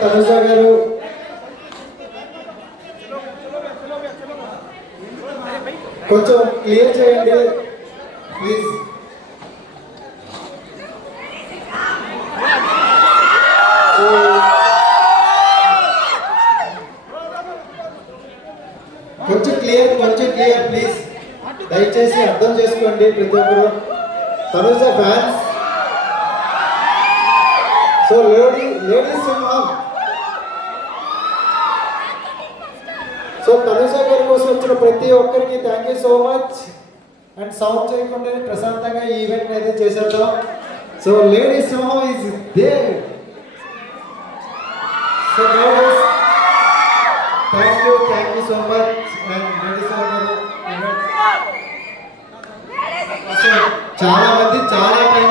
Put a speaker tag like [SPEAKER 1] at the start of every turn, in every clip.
[SPEAKER 1] తనుజ గారు. కొంచెం క్లియర్ చేయండి ప్లీజ్ కొంచెం క్లియర్ కొంచెం క్లియర్ ప్లీజ్ దయచేసి అర్థం చేసుకోండి ప్రతి ఒక్కరు. Tanuja fans so lady ladies సింహం సో తనుజ గారి కోసం వచ్చిన ప్రతి ఒక్కరికి thank you so much and sound చేయకుండా ప్రశాంతంగా ఈ ఈవెంట్ అయితే చేసేద్దాం. సో లేడీస్ సింహం is the so thank you thank you so much and ladies చాలా మంది చాలా టైం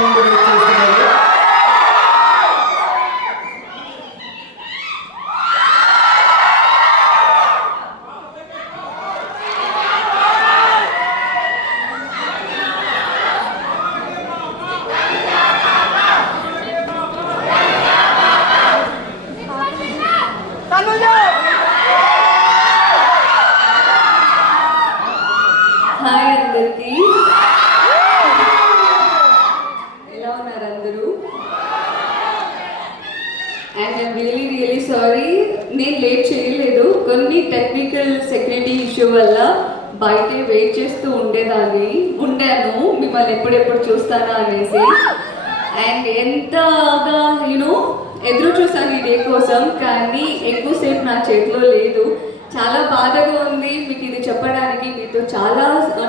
[SPEAKER 2] సారీ నేను లేట్ చేయలేదు. కొన్ని టెక్నికల్ సెక్యూరిటీ ఇష్యూ వల్ల బయటే వెయిట్ చేస్తూ ఉండేదాన్ని. ఉండాను మిమ్మల్ని ఎప్పుడెప్పుడు చూస్తానా అనేసి. అండ్ ఎంతగా నేను ఎదురు చూసాను ఈ డే కోసం కానీ ఎక్కువసేపు నా చేతిలో లేదు. చాలా బాధగా ఉంది మీకు ఇది చెప్పడానికి. మీతో చాలా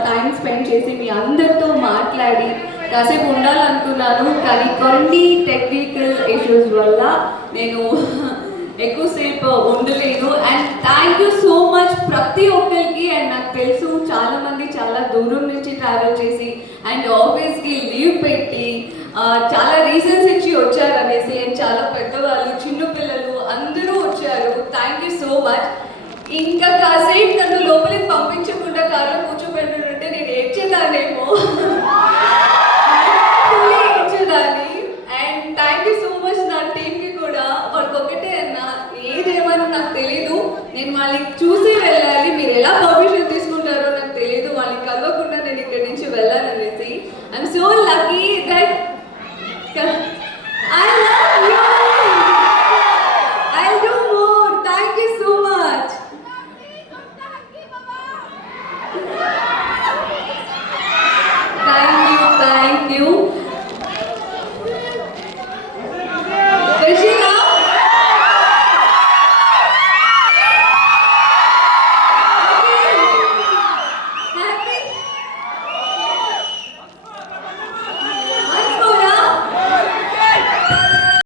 [SPEAKER 2] టైం స్పెండ్ చేసి మీ అందరితో మాట్లాడి కాసేపు ఉండాలనుకున్నాను. కానీ కొన్ని టెక్నికల్ ఇష్యూస్ వల్ల నేను ఎక్కువసేపు ఉండలేను. And thank you so much ప్రతి ఒక్కరికి. అండ్ నాకు తెలుసు చాలా మంది చాలా దూరం నుంచి ట్రావెల్ చేసి అండ్ ఆఫీస్కి లీవ్ పెట్టి చాలా రీజన్స్ ఇచ్చి వచ్చారు అనేసి అండ్ చాలా పెద్దవాళ్ళు చిన్నపిల్లలు అందరూ వచ్చారు. థ్యాంక్ యూ సో మచ్ ఇంకా కాసేపు నాకు తెలీదు. నేను వాళ్ళని చూసి వెళ్ళాలి. మీరు ఎలా పర్మిషన్ తీసుకుంటారో నాకు తెలియదు వాళ్ళని కలవకుండా నేను ఇక్కడి నుంచి వెళ్ళాలనేసి. I'm so